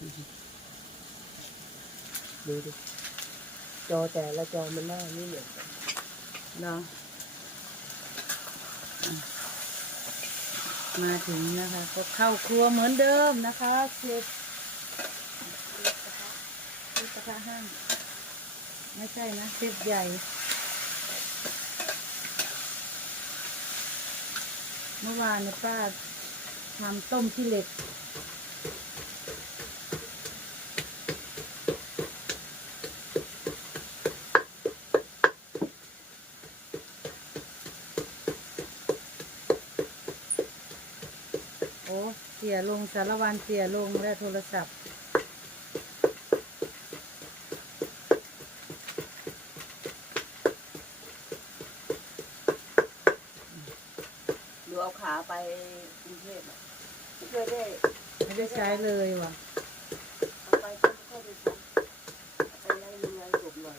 ดูดิจอแต่ละจอมันหน้าไม่เหมือนกันนะมาถึงนะคะ ก็เข้าครัวเหมือนเดิมนะคะเชฟนี่กระทะห้างไม่ใช่นะเชฟใหญ่ เมื่อวานเนี่ยป้าทำต้มขี้เหล็ก เสียลงสารวันเสียลงและโทรศัพท์หนูเอาขาไปกรุงเทพอะไม่เคยได้ ไม่ได้ใช้เลยว่ะ เอาไปก็เข้าไปทำเอาไปไล่ยังไงจบหน่อย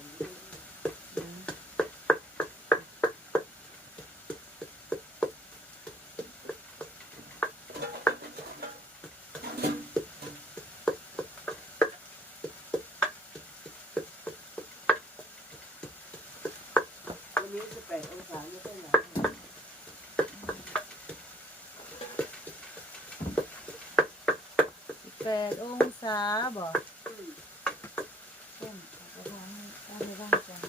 วันนี้จะแปดองศาไม่ใช่หนาว แปดองศาบ่อืมต้มกระทะให้ป้าในบ้านจัง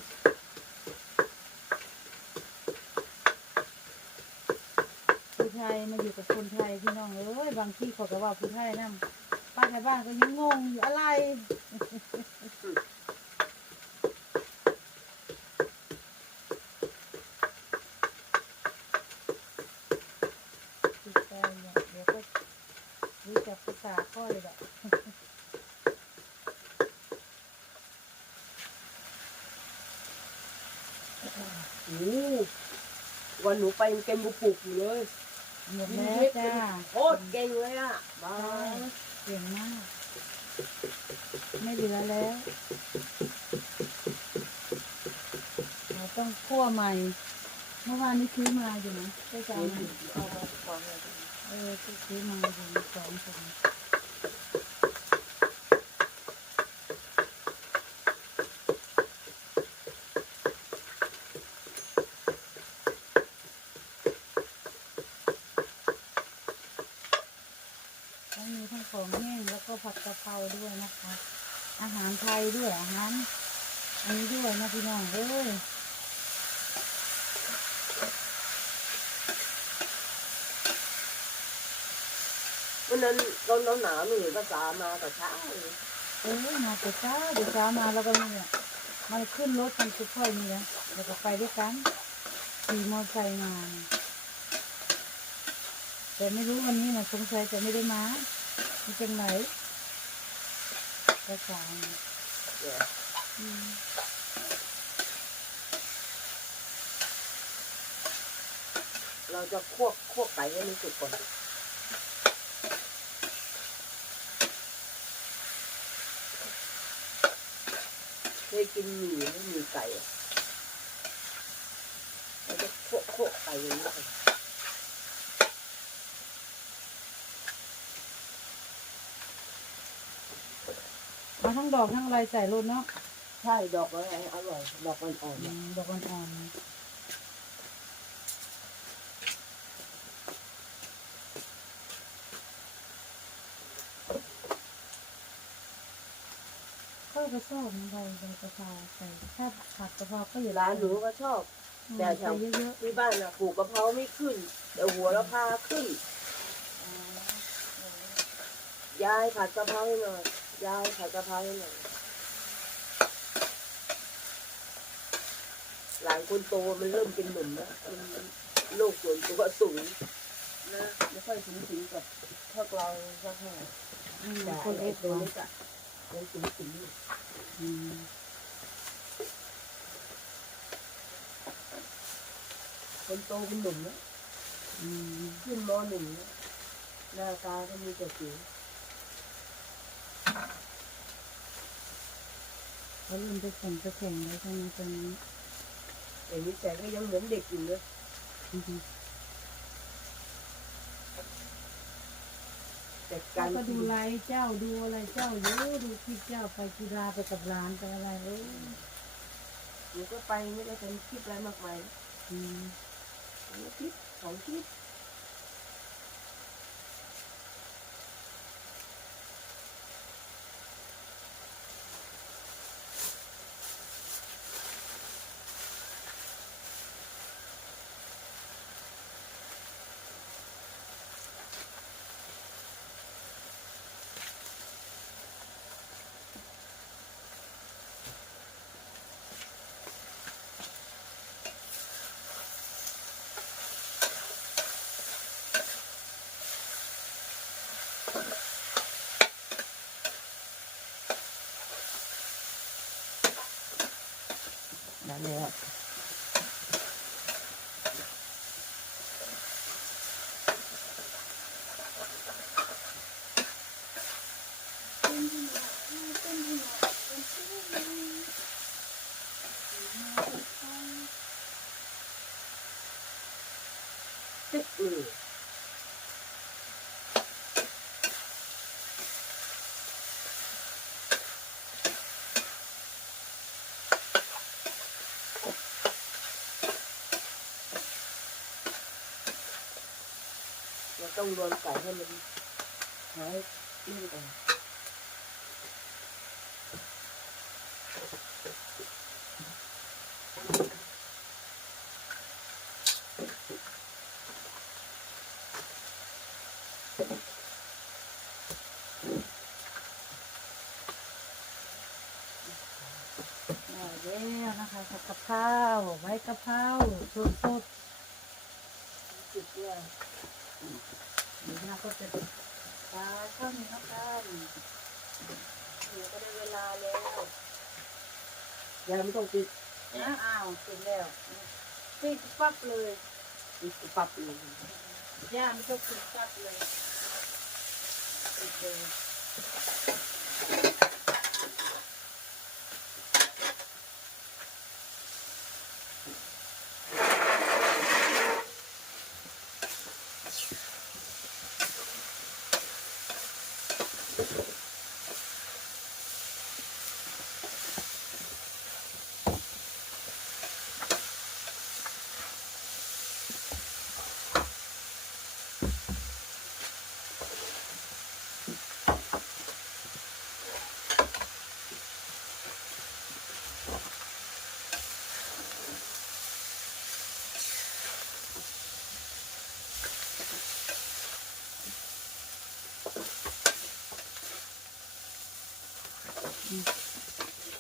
ผู้ไทยมาอยู่กับคนไทยพี่น้องเอ้ยบางที่เขาก็ว่าผู้ไทยนั่ป้าในบ้านก็ยังงงอยู่อะไร ติดใจเนี่ยเดี๋ยวก็รู้จัก ภาษาก็เลยแบบโอ้วันหนูไปเกมบุปุกอยู่เลยหมดแล้วจ้าโคตรเก่งเลยอะบ้าเก่งมาก ไม่เหลือแล้วเราต้องคั่วใหม่ เมื่อวานนี้ซื้อมาอยู่นะได้ใจเอาไหมเอามาฟังเลยเออซื้อมาอยู่สองถุงแล้วมีทั้งของแห้งแล้วก็ผั ดกะเพราด้วยนะคะ อาหารไทยด้วยอาหารอันนี้ด้วยนะพี่น้องเอ้ยวันนั้นตอนหนาวๆหนูเห็นภาษามาแต่เช้าเลยเออมาแต่เช้าเดี๋ยวเช้ามาแล้วก็เนี่ยมาขึ้นรถกันทุกคนนี่นะแล้วก็ไปด้วยกันขี่มอเตอร์ไซค์มาเนี่ยแต่ไม่รู้วันนี้นะสงสัยจะไม่ได้มามันเป็นไหน ภาษาเนี่ยเนี่ยอืมเราจะคั่วคั่วไก่ให้มันสุกก่อนเคยกินหมี่ไม่มีไก่อะเราจะคั่วคั่วไก่อย่างนี้ก่อน เอาทั้งดอกทั้งอะไรใส่รถเนาะใช่ดอกอะไรอร่อยดอกอ่อนๆอือะมดอกอ่อนๆนะข้าวกระชอบมันใบใบกะเพราใส่ถ้าผัดกะเพราก็อยู่ร้านหนูก็ชอบอืมแต่แถใส่ว เยอะที่บ้านอะปลูกกะเพราไม่ขึ้นเดี๋ยวหัวละพาขึ้นยายผัดกะเพราให้หน่อย ยายผัดกะเพราให้หน่อยหลานคนโตมันเริ่มเป็นหนุ่มแล้วมันโลกส่วนตัวสูงนะไม่ค่อยสูงสิงกับพวกเราสักเท่าไหร่ๆอืมแต่คนไอ้เอ็กซ์ตัววะเล็กอะยังสูงสิงอยู่อืมคนโตเป็นหนุ่มแล้วอืมขึ้นมหนึ่งแล้วหน้าตาก็มีแต่สิว เขาเริ่มไปแข่งไปแข่งแล้วใช่ไหมตอนนี้อย่างนี้แต่ก็ยังเหมือนเด็กอยู่เลยอือฮึแต่เจ้าการก็ดูไลฟ์เจ้าดูอะไรเจ้าเยอะดูคลิปเจ้าไปกีฬาไปกับร้านไปอะไรเออหนูก็ไปไม่ได้เป็นคลิปอะไรมากมายอืมหนูคลิปสองคลิป นั่นแห ต้องรวนไก่ให้มันหายนิ่งก่อนแล้วนะคะกะเพราไว้กะเพราสดสดจุดว่าๆเดียว เราก็จะปลาข้าวเหนียวกันหนูก็ได้เวลาแล้วยายไม่ต้องปิดอ้าวปิดแล้วปิดปั๊บเลยปิดปั๊บเลยย่าไม่ต้องปิดปั๊บเลยปิดเลย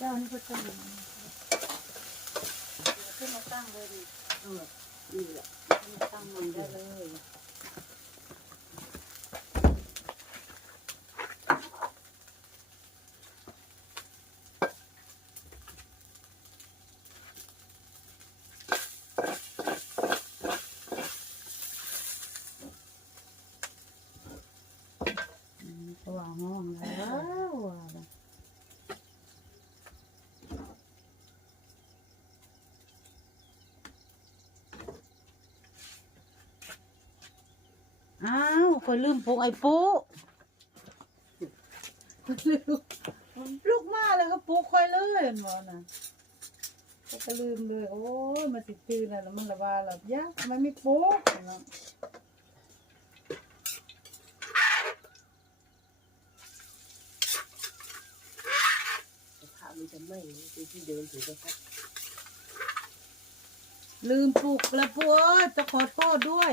เจ้านี่ก็ต้องขึ้นมาตั้งเลยดิเออนี่แหละขึ้นมาตั้งมันได้เลย อืมตัวห้องแล้วว่าแล้วอ้าวค อยลืมปลุกไอ้ปุ๊ลืมลูกมาแล้วก็ปลุกคอยเลยเห็นบ่น่ะก็ลืมเลย โอ้ยมาติดตื่นแล้วแล้วมันละว่าแล้วยะทำไมไม่ปลุกเนาะกระมันจะไหม้ที่ที่เดินถือกระลืมปลุกแล้วปุ๊เอ้ยจะขอโทษด้วย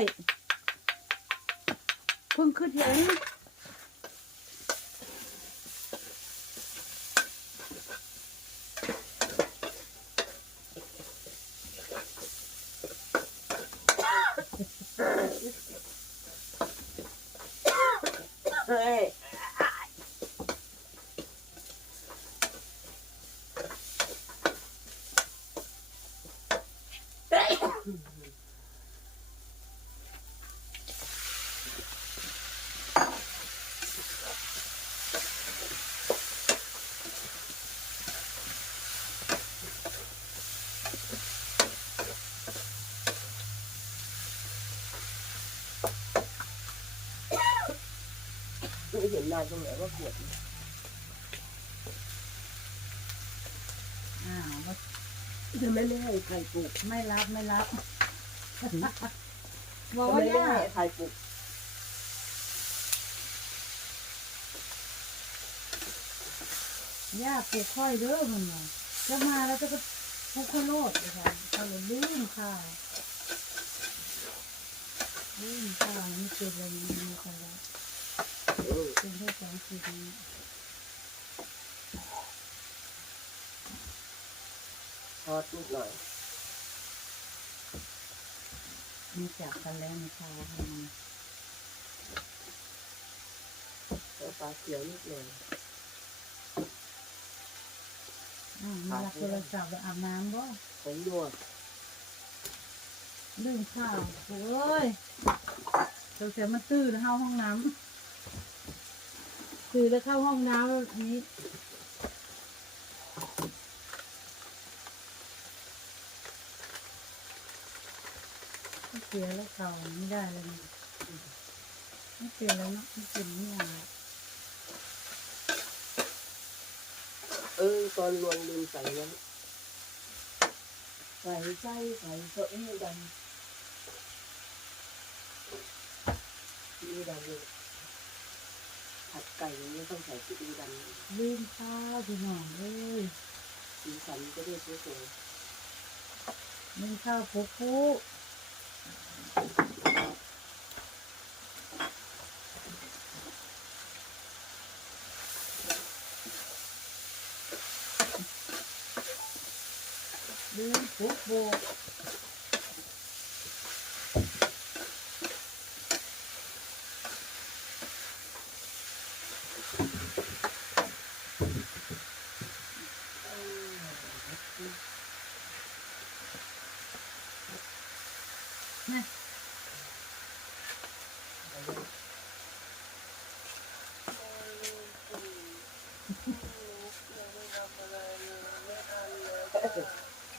พิ่งขึ้นเห็นเฮ้ย นานตรงไหนว่าขวดอ้าวว่จะไม่ไม่ให้ใครปลูกไม่รับไม่รับบอกว่าไมไม่ย่าให้ใครปลูกย่าปลูกค่อยเด้อมันว่าจะมาแล้วจะก็ปลูกข้าวโลดเลยค่ะเขาเลยลืมข้าวลืมข้าวนี่เป็นอะไรนี่ค่ะแล้ว เออเป็นแค่สองสิบนี้ทอดนิดหน่อยมีจับกันแล้วนะคะทำไมแล้วปลาเขียวนิดหน่อยอ้าวมีรับโทรศัพท์ไปอาบน้ำบ่ผมนัวลืมข้าวโอ้ยเราเสียมันตื้อแล้วเข้าห้องน้ำ ตื้อแล้วเข้าห้องน้ำแล้วอันนี้ไม่เสียแล้วเก่าไม่ได้เลยไม่เสียแล้วเนาะไม่เสียไม่เอาเออตอนลวนลืมใส่นั้นใส่ไส้ใส่เสาะให้ดำนี่ดำเลย ผัดไก่ไม่ต้องใส่ซีอิ๊วดำลืมข้าวพี่น้องเลยสีสันก็ได้สวยลืมข้าวปุ๊กปุ๊ลืมปุ๊กปุ๊ก นะ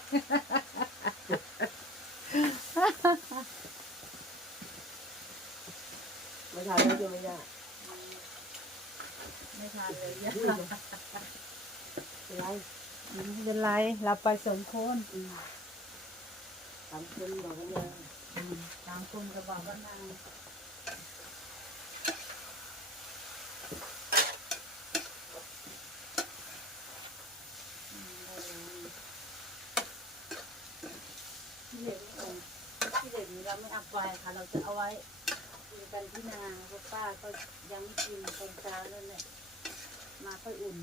ๆไม่ทานแล้วจะไม่ได้ ไม่ทานเลยย่า เป็น ไรไม่เป็นไรเราไปสมคนอืมทำคนบอกว่าเนี่ยอืมตามคนกระบอกว่านางอืมได้เลยที่เหลือที่เหลือเราไม่เอาไปค่ะ เราจะเอาไว้กินกันที่นาเพราะป้าก็ยังไม่กินตอนเช้านั่นแหละมาค่อยอุ่น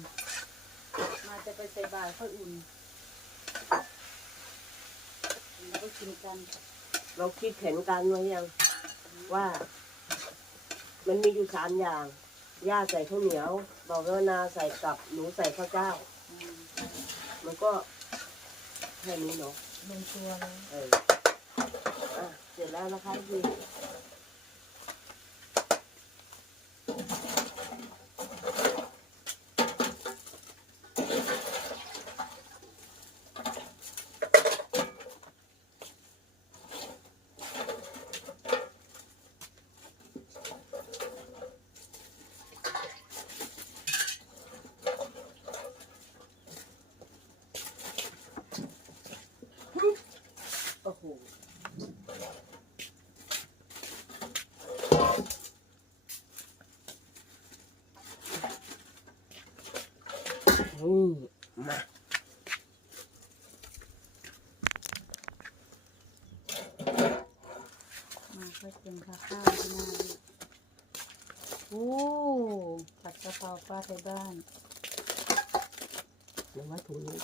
มาจะไปใส่บาตรค่อยอุ่นแล้วก็กินกัน เราคิดแผนการไว้ยัง ว่า มันมีอยู่สามอย่างย่าใส่ข้าวเหนียวบอกว่านาใส่กับหนูใส่ข้าวเจ้าอืมมันก็แค่นี้เนาะลงตัวเลยเอออะเสร็จแล้วนะคะพี่ มาค่อยกินข้าวข้าวที่นาดิโอ้ผัดกะเพราป้าไทยบ้านเดี๋ยวว่าถุงนี้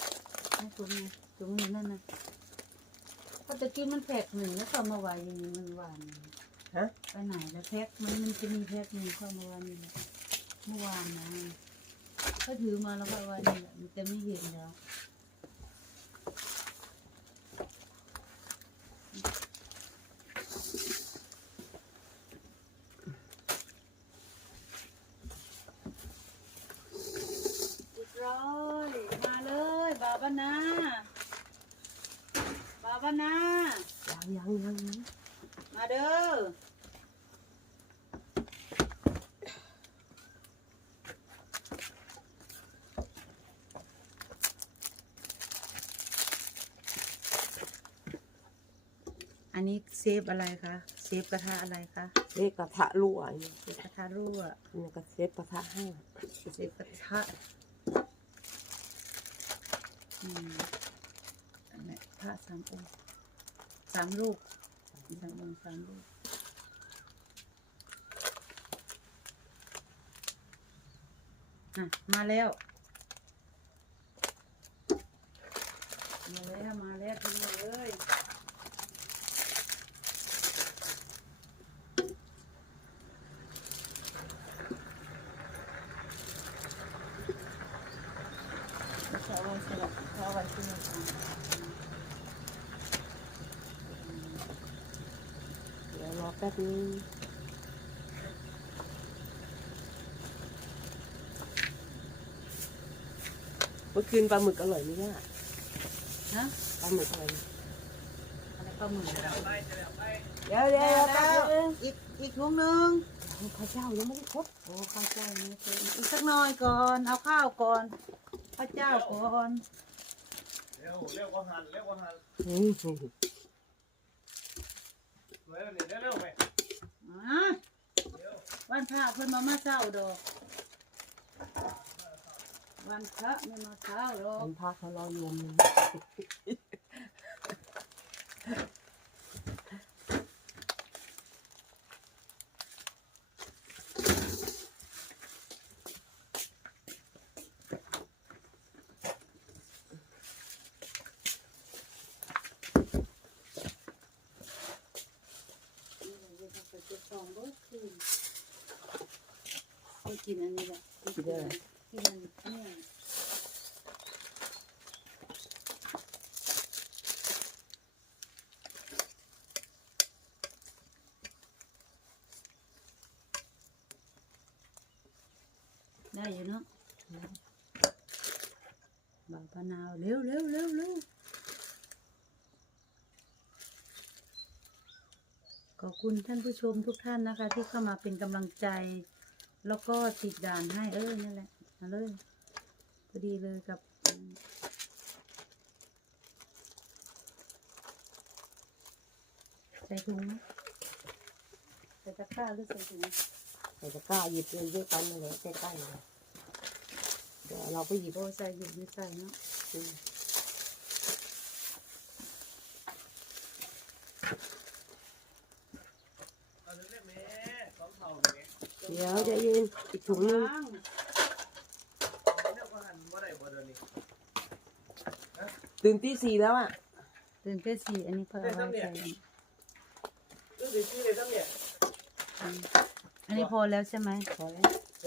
ให้ถุงนี้ถุงนี้นั่นนะเพราะตะกี้มันแพ็กหนึ่งแล้วก็เอามาไว้อย่างนี้มันหวานฮะไปไหนแล้วแพ็กมันมันจะมีแพ็กหนึ่งเข้ามาวันนี้แหละเมื่อวานนะก็ถือมาแล้วก็เอาไว้นี่แหละมันจะไม่เห็นแล้ว เรียบร้อยมาเลยบาบานาบาบานา ยังยังยังยัง มาเด้อ อันนี้ เซฟอะไรคะเซฟกระทะอะไรคะเลขกระทะรั่วอันนี้เซฟกระทะรั่วอันนี้ก็เซฟกระทะให้เซฟกระทะอืมอันนี้พระสามองค์สามลูกสามองค์สามลูกอะมาแล้วมาแล้วมาแล้วทีนี้เลย จะเอาไว้สลับเอาไว้ที่นี่ก่อน เดี๋ยวรอ แป๊บนึงเมื่อคืนปลาหมึกอร่อยไหมเนี่ยฮะปลาหมึกอร่อยไหมอะไรก็มือเดี๋ยวเดี๋ยวแป๊บนึงอีกอีกถุงหนึ่งข้าวเจ้ายังไม่ได้ครบโอ้ข้าวเจ้านี่เป็นอีกสักหน่อยก่อนเอาข้าวก่อนข้าวเจ้าก่อนเร็วเร็วกว่าหันเร็วกว่าหันอืม เร็วนี่เร็วเร็วไป อะเร็ววันพระเพิ่นมามาเศร้าดอก วันพระไม่มาเศร้าดอกวันพาเขารอโยมอยู่ นี่เราจะไปเก็บของเบิดคืนไป กินอันนี้แหละกินอะไรกินอันนี้เนี่ยได้อยู่เนาะบ่าวปะนาวเร็วเร็วเร็วเร็วขอบคุณท่านผู้ชมทุกท่านนะคะ ที่เข้ามาเป็นกำลังใจ แล้วก็ติดด่านให้เออนั่นแหละมาเลยพอดีเลยกับอืมใส่ถุงไหมใส่ตะกร้าหรือใส่ถุงแต่จะกล้าหยิบเงินเยอะกันมาเลยใกล้ๆเลยเดี๋ยวเราไปหยิบโบใส่หยิบหรือใส่เนาะ อืม เอาเร็วๆแม่สองเท่าแม่ เดี๋ยวใจะยืนอีกถุงนึงล้างเร็วกว่าหันว่าได้บ่เดี๋ยวนี้ตื่นที่สี่แล้วอะตื่นเต้นสีอันนี้เพิ่มเอาไว้ใส่เรื่องดีที่เลยทั้งเนี่ยอันอันนี้พอแล้วใช่ไหมพอแล้วเ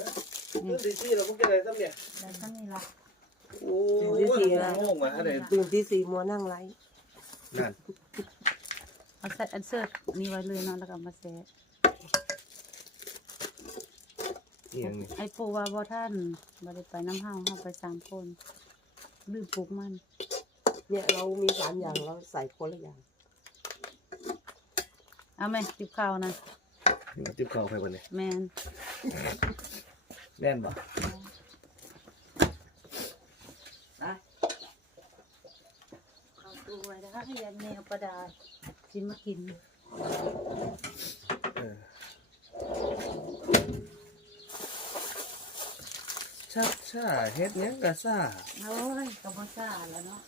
รื่องดีที่เราพวกแกอะไรทั้งเนี่ยแล้วก็นี่ละโอ้ยโง่มาอะไรตื่นที่สี่มัวนั่งไลฟ์นั่นเอาใส่อันเสิร์ตนี่ไว้เลยเนาะแล้วก็เอามาแซะ เอียงนี่ไอ้ปูว่าบ่ท่านบ่ได้ไปน้ำห้าวเฮาไปสามคนลืมปลุกมัน เนี่ยเรามีสามอย่างเราใส่คนละอย่างเอาไหมจิบข้าวนะจิ๊บเข้าไปบ่เนี่ยแมนแน่นบ่นะเอาตู้ไว้นะคะให้ยันแมวประดาสิมากิน เออ ชักชาเฮ็ดหยังกะซ่า โอ้ยก็บ่ซ่าแล้วเนาะ